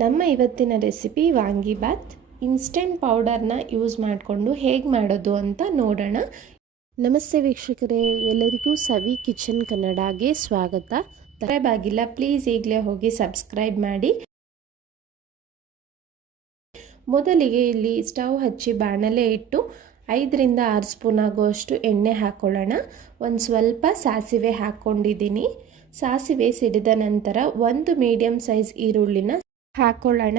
ನಮ್ಮ ಇವತ್ತಿನ recipe vangibath. Instant ಪೌಡರ್ನ ಯೂಸ್ ಮಾಡಿಕೊಂಡು ಹೇಗೆ ಮಾಡೋದು ಅಂತ ನೋಡೋಣ. ನಮಸ್ತೆ ವೀಕ್ಷಕರೇ, ಎಲ್ಲರಿಗೂ ಸವಿ ಕಿಚನ್ ಕನ್ನಡಗೆ ಸ್ವಾಗತ. ಸಬ್ಸ್ಕ್ರೈಬ್ ಆಗಿಲ್ಲ ಪ್ಲೀಸ್ ಈಗಲೇ ಹೋಗಿ ಸಬ್ಸ್ಕ್ರೈಬ್ ಮಾಡಿ. ಮೊದಲಿಗೆ ಇಲ್ಲಿ ಸ್ಟವ್ ಹಚ್ಚಿ ಬಾಣಲೆ ಇಟ್ಟು 5 ರಿಂದ 6 ಸ್ಪೂನ್ ಆಗುವಷ್ಟು ಎಣ್ಣೆ ಹಾಕೊಳ್ಳೋಣ. ಒಂದು ಸ್ವಲ್ಪ ಸಾಸಿವೆ ಹಾಕ್ಕೊಂಡಿದ್ದೀನಿ. ಸಾಸಿವೆ ಸಿಡಿದ ನಂತರ ಒಂದು ಮೀಡಿಯಂ ಸೈಜ್ ಈರುಳ್ಳಿನ ಹಾಕೊಳ್ಳೋಣ.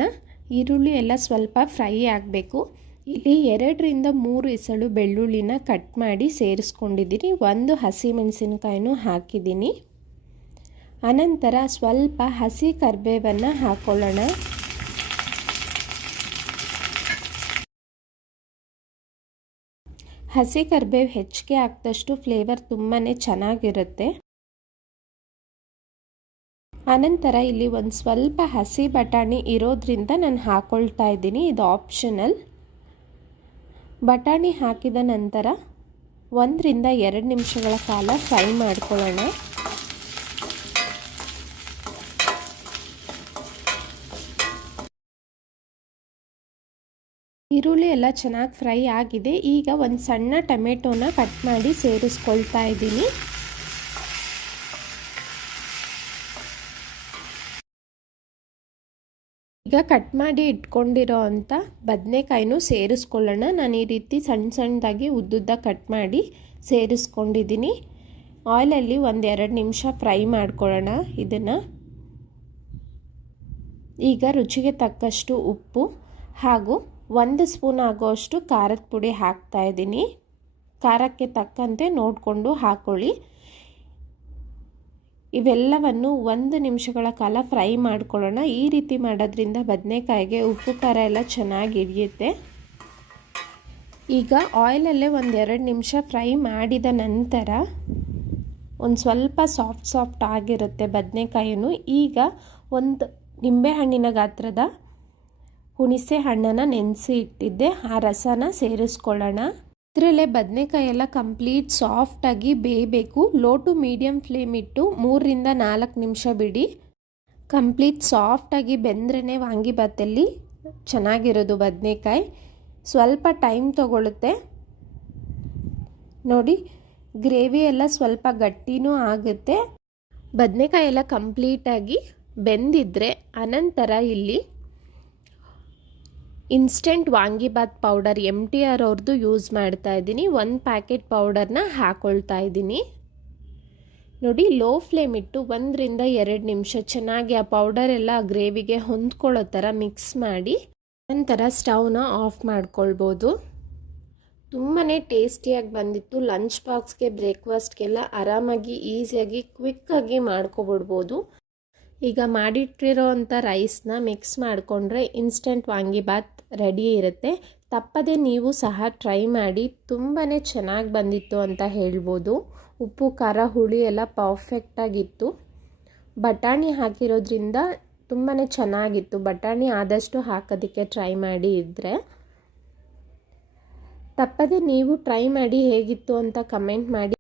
ಈರುಳ್ಳಿ ಎಲ್ಲ ಸ್ವಲ್ಪ ಫ್ರೈ ಆಗಬೇಕು. ಇಲ್ಲಿ 2 ರಿಂದ 3 ಇಸಳು ಬೆಳ್ಳುಳ್ಳಿನ ಕಟ್ ಮಾಡಿ ಸೇರಿಸ್ಕೊಂಡಿದ್ದೀನಿ. ಒಂದು ಹಸಿಮೆಣಸಿನಕಾಯಿನೂ ಹಾಕಿದ್ದೀನಿ. ಅನಂತರ ಸ್ವಲ್ಪ ಹಸಿ ಕರಿಬೇವನ್ನು ಹಾಕೊಳ್ಳೋಣ. ಹಸಿ ಕರಿಬೇವು ಹೆಚ್ಚಿಗೆ ಹಾಕಿದಷ್ಟು ಫ್ಲೇವರ್ ತುಂಬಾ ಚೆನ್ನಾಗಿರುತ್ತೆ. ಅನಂತರ ಇಲ್ಲಿ ಒಂದು ಸ್ವಲ್ಪ ಹಸಿ ಬಟಾಣಿ ಇರೋದ್ರಿಂದ ನಾನು ಹಾಕ್ಕೊಳ್ತಾ ಇದ್ದೀನಿ. ಇದು ಆಪ್ಷನಲ್. ಬಟಾಣಿ ಹಾಕಿದ ನಂತರ 1 ರಿಂದ 2 ನಿಮಿಷಗಳ ಕಾಲ ಫ್ರೈ ಮಾಡ್ಕೊಳ್ಳೋಣ. ಈರುಳ್ಳಿ ಎಲ್ಲ ಚೆನ್ನಾಗಿ ಫ್ರೈ ಆಗಿದೆ. ಈಗ ಒಂದು ಸಣ್ಣ ಟೊಮೆಟೊನ ಕಟ್ ಮಾಡಿ ಸೇರಿಸ್ಕೊಳ್ತಾ ಇದ್ದೀನಿ. ಈಗ ಕಟ್ ಮಾಡಿ ಇಟ್ಕೊಂಡಿರೋ ಅಂಥ ಬದನೆಕಾಯಿನೂ ಸೇರಿಸ್ಕೊಳ್ಳೋಣ. ನಾನು ಈ ರೀತಿ ಸಣ್ಣ ಸಣ್ಣದಾಗಿ ಉದ್ದುದ್ದ ಕಟ್ ಮಾಡಿ ಸೇರಿಸ್ಕೊಂಡಿದ್ದೀನಿ. ಆಯಿಲಲ್ಲಿ 1-2 ನಿಮಿಷ ಫ್ರೈ ಮಾಡ್ಕೊಳ್ಳೋಣ ಇದನ್ನು. ಈಗ ರುಚಿಗೆ ತಕ್ಕಷ್ಟು ಉಪ್ಪು ಹಾಗೂ 1 ಸ್ಪೂನ್ ಆಗೋಷ್ಟು ಖಾರದ ಪುಡಿ ಹಾಕ್ತಾ ಇದ್ದೀನಿ. ಖಾರಕ್ಕೆ ತಕ್ಕಂತೆ ನೋಡಿಕೊಂಡು ಹಾಕ್ಕೊಳ್ಳಿ. ಇವೆಲ್ಲವನ್ನು 1 ನಿಮಿಷಗಳ ಕಾಲ ಫ್ರೈ ಮಾಡ್ಕೊಳ್ಳೋಣ. ಈ ರೀತಿ ಮಾಡೋದ್ರಿಂದ ಬದನೆಕಾಯಿಗೆ ಉಪ್ಪು ಖಾರ ಎಲ್ಲ ಚೆನ್ನಾಗಿ ಹಿಡಿಯುತ್ತೆ. ಈಗ ಆಯಿಲಲ್ಲೇ 1-2 ನಿಮಿಷ ಫ್ರೈ ಮಾಡಿದ ನಂತರ ಒಂದು ಸ್ವಲ್ಪ ಸಾಫ್ಟ್ ಆಗಿರುತ್ತೆ ಬದನೆಕಾಯಿನೂ. ಈಗ ಒಂದು ನಿಂಬೆಹಣ್ಣಿನ ಗಾತ್ರದ ಹುಣಸೆ ಹಣ್ಣನ್ನು ನೆನೆಸಿ ಇಟ್ಟಿದ್ದೆ, ಆ ರಸನ ಸೇರಿಸ್ಕೊಳ್ಳೋಣ. ಇದರಲ್ಲೇ ಬದನೆಕಾಯಿ ಎಲ್ಲ ಕಂಪ್ಲೀಟ್ ಸಾಫ್ಟಾಗಿ ಬೇಯಬೇಕು. ಲೋ ಟು ಮೀಡಿಯಮ್ ಫ್ಲೇಮ್ ಇಟ್ಟು 3 ರಿಂದ 4 ನಿಮಿಷ ಬಿಡಿ. ಕಂಪ್ಲೀಟ್ ಸಾಫ್ಟಾಗಿ ಬೆಂದ್ರೇ ವಾಂಗಿಬಾತಲ್ಲಿ ಚೆನ್ನಾಗಿರೋದು. ಬದನೆಕಾಯಿ ಸ್ವಲ್ಪ ಟೈಮ್ ತಗೊಳ್ಳುತ್ತೆ ನೋಡಿ. ಗ್ರೇವಿ ಎಲ್ಲ ಸ್ವಲ್ಪ ಗಟ್ಟಿನೂ ಆಗುತ್ತೆ. ಬದನೆಕಾಯಿ ಎಲ್ಲ ಕಂಪ್ಲೀಟಾಗಿ ಬೆಂದಿದ್ರೆ ಅನಂತರ ಇಲ್ಲಿ ಇನ್ಸ್ಟೆಂಟ್ ವಾಂಗಿಬಾತ್ ಪೌಡರ್ MTR ಅವ್ರದ್ದು ಯೂಸ್ ಮಾಡ್ತಾ ಇದ್ದೀನಿ. 1 ಪ್ಯಾಕೆಟ್ ಪೌಡರ್ನ ಹಾಕ್ಕೊಳ್ತಾ ಇದ್ದೀನಿ ನೋಡಿ. ಲೋ ಫ್ಲೇಮ್ ಇಟ್ಟು 1 ರಿಂದ 2 ನಿಮಿಷ ಚೆನ್ನಾಗಿ ಆ ಪೌಡರ್ ಎಲ್ಲ ಗ್ರೇವಿಗೆ ಹೊಂದ್ಕೊಳ್ಳೋ ಥರ ಮಿಕ್ಸ್ ಮಾಡಿ ನಂತರ ಸ್ಟವ್ನ ಆಫ್ ಮಾಡ್ಕೊಳ್ಬೋದು. ತುಂಬಾ ಟೇಸ್ಟಿಯಾಗಿ ಬಂದಿತ್ತು. ಲಂಚ್ ಬಾಕ್ಸ್ಗೆ, ಬ್ರೇಕ್ಫಾಸ್ಟ್ಗೆಲ್ಲ ಆರಾಮಾಗಿ ಈಸಿಯಾಗಿ ಕ್ವಿಕ್ಕಾಗಿ ಮಾಡ್ಕೊಬಿಡ್ಬೋದು. ಈಗ ಮಾಡಿಟ್ಟಿರೋ ಅಂಥ ರೈಸ್ನ ಮಿಕ್ಸ್ ಮಾಡಿಕೊಂಡ್ರೆ ಇನ್ಸ್ಟೆಂಟ್ ವಾಂಗಿಬಾತ್ ರೆಡಿ ಇರುತ್ತೆ. ತಪ್ಪದೆ ನೀವು ಸಹ ಟ್ರೈ ಮಾಡಿ. ತುಂಬಾ ಚೆನ್ನಾಗಿ ಬಂದಿತ್ತು ಅಂತ ಹೇಳ್ಬೋದು. ಉಪ್ಪು ಖಾರ ಹುಳಿ ಎಲ್ಲ ಪರ್ಫೆಕ್ಟಾಗಿತ್ತು. ಬಟಾಣಿ ಹಾಕಿರೋದ್ರಿಂದ ತುಂಬಾ ಚೆನ್ನಾಗಿತ್ತು. ಬಟಾಣಿ ಆದಷ್ಟು ಹಾಕೋದಕ್ಕೆ ಟ್ರೈ ಮಾಡಿ ಇದ್ದರೆ. ತಪ್ಪದೆ ನೀವು ಟ್ರೈ ಮಾಡಿ ಹೇಗಿತ್ತು ಅಂತ ಕಮೆಂಟ್ ಮಾಡಿ.